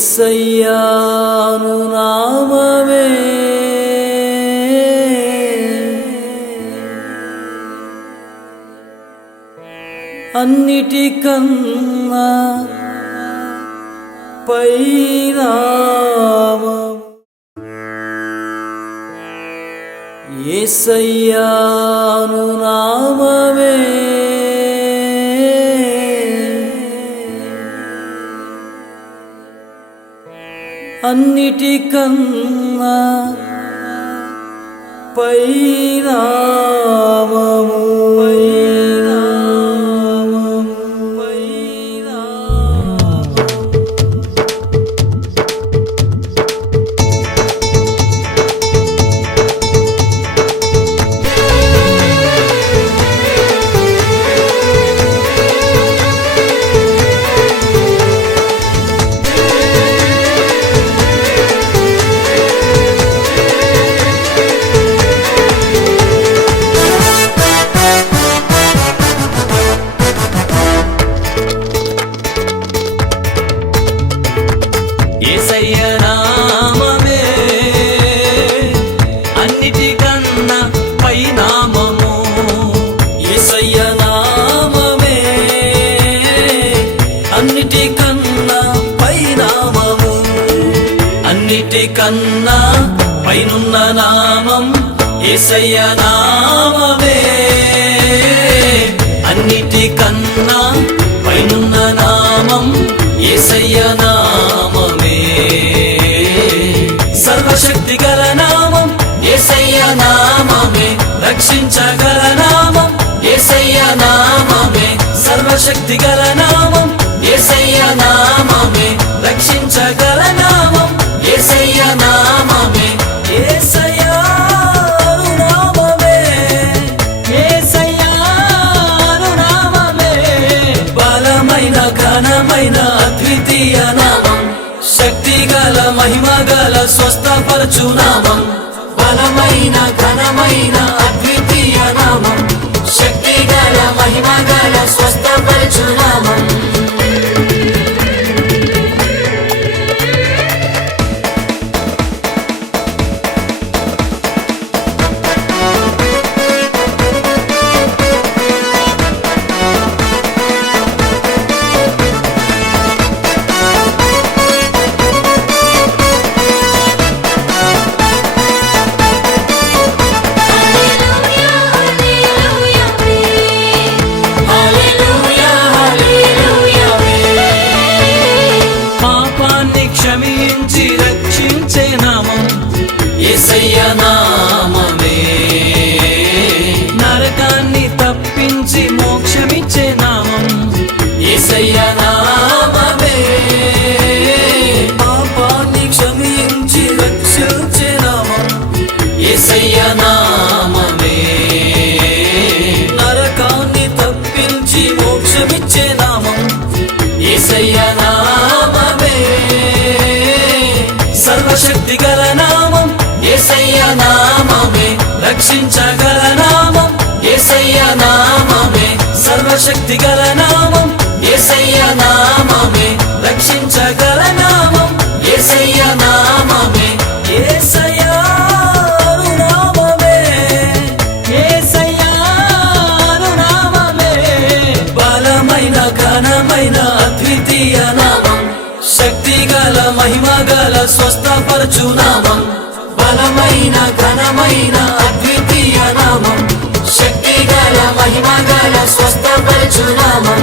యేసయ్యాను నామమే అన్నిటికన్నా పైనామం యేసయ్యాను నామమే అన్నిటికన్నా పైనామము అన్నిటికన్నా పైనున్న నామం యేసయ్య నామమే అన్నిటికన్నా పైనున్న నామం యేసయ్య నామమే సర్వశక్తి గల నామం యేసయ్య నామమే రక్షించగల నామం యేసయ్య నామమే సర్వశక్తి గల నామం యేసయ్య నామమే రక్షించగల నామం యేసయ్య నామమే యేసయ్యాను నామమే యేసయ్యాను నామమే బలమైన ఘనమైన అద్వితీయ నామం శక్తిగల మహిమగల స్వస్థపరచు నామం బలమైన ఘనమైన అద్వితీయ నామం శక్తిగల మహిమగల స్వస్థపరచు నామం రక్షించే నామం యేసయ్య నామమే నరకాన్ని తప్పించి మోక్షమిచ్చే నామం యేసయ్య నామమే పాపాన్ని క్షమించి రక్షించే నామం యేసయ్య నామమే నరకాన్ని తప్పించి మోక్షమిచ్చే నామం యేసయ్య నామమే సర్వశక్తి గల నామం యేసయ్య నామమే రక్షించగల నామం యేసయ్య నామమే సర్వశక్తి గల నామం యేసయ్య నామమే రక్షించగల నామం యేసయ్య నామమే యేసయ్యాను నామమే యేసయ్యాను నామమే బలమైన ఘనమైన అద్వితీయ నామం శక్తిగల మహిమగల స్వస్థపరచు నామం బలమైన ఘనమైన అద్వితీయ నామం శక్తిగల మహిమగల స్వస్థపరచు నామం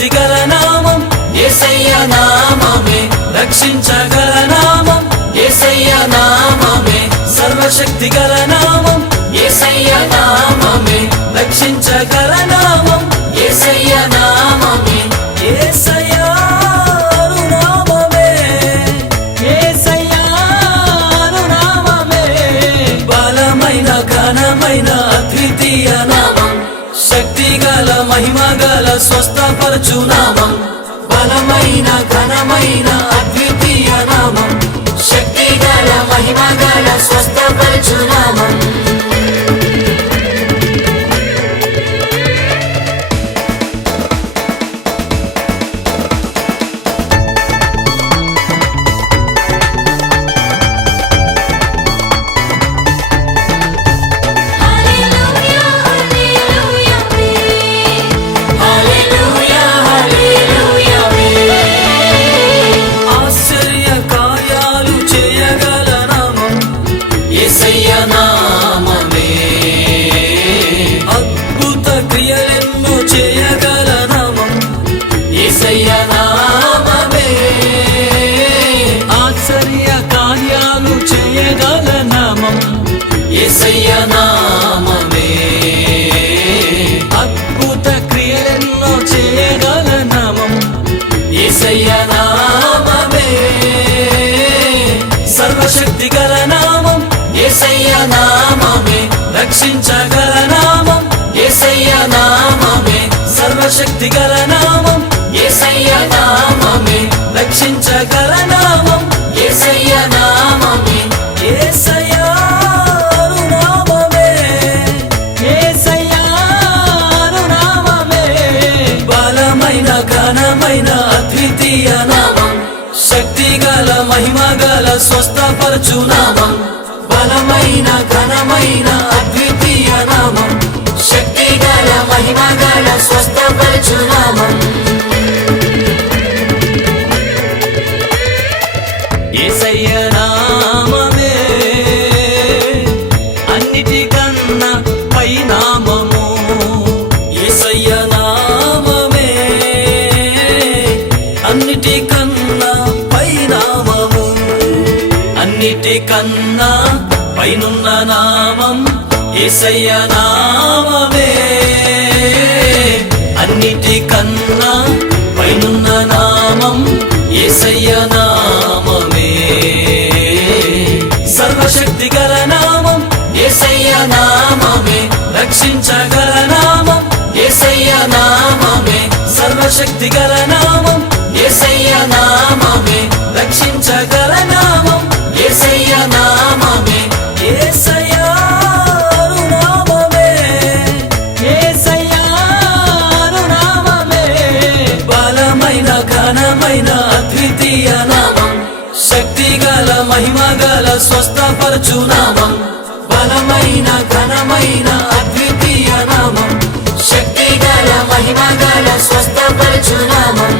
సర్వశక్తి గల నామం యేసయ్య నామమే రక్షించగల నామం యేసయ్య నామమే సర్వశక్తి గల నామం యేసయ్య నామమే రక్షించగల నామం యేసయ్య నామమే యేసయ్య నామమే యేసయ్య నామమే బలమైన ఘనమైన అద్వితీయ నామం శక్తిగల మహిమగల స్వస్థపరచు నామం బలమైన ఘనమైన అద్వితీయ నామం శక్తిగల మహిమగల స్వస్థపరచు నామం యేసయ్య నామమే అద్భుత క్రియలెన్నో చేయగల నామం యేసయ్య నామమే ఆశ్చర్య కార్యాలు చేయగల నామం యేసయ్య నామమే అద్భుత క్రియలెన్నో చేయగల నామం యేసయ్య నామమే సర్వశక్తి గల నామం యేసయ్య నామమే రక్షించగల నామం యేసయ్య నామమే సర్వశక్తి గల నామం యేసయ్య నామమే రక్షించగల నామం యేసయ్య నామమే యేసయ్య నామమే యేసయ్య నామమే బలమైన ఘనమైన అద్వితీయ నామం శక్తిగల మహిమగల స్వస్థపరచు నామం బలమైన ఘనమైన అద్వితీయ నామం శక్తిగల మహిమగల స్వస్థపరచు నామం యేసయ్య నామమే అన్నిటికన్నా పై నామము యేసయ్య నామమే అన్నిటికన్నా పై నామము అన్నిటికన్నా పైనున్న నామం యేసయ్య నామమే అన్నిటికన్నా పైనున్న నామం యేసయ్య నామమే సర్వశక్తి గల నామం యేసయ్య నామమే రక్షించగల నామం యేసయ్య నామమే సర్వశక్తి గల నామం యేసయ్య నామమే రక్షించగల నామం యేసయ్య నామమే యేసయ్య నామమే యేసయ్య నామమే బలమైన ఘనమైన అద్వితీయ నామం శక్తిగల మహిమగల స్వస్థపరచు నామం బలమైన ఘనమైన అద్వితీయ నామం శక్తిగల మహిమగల స్వస్థపరచు నామం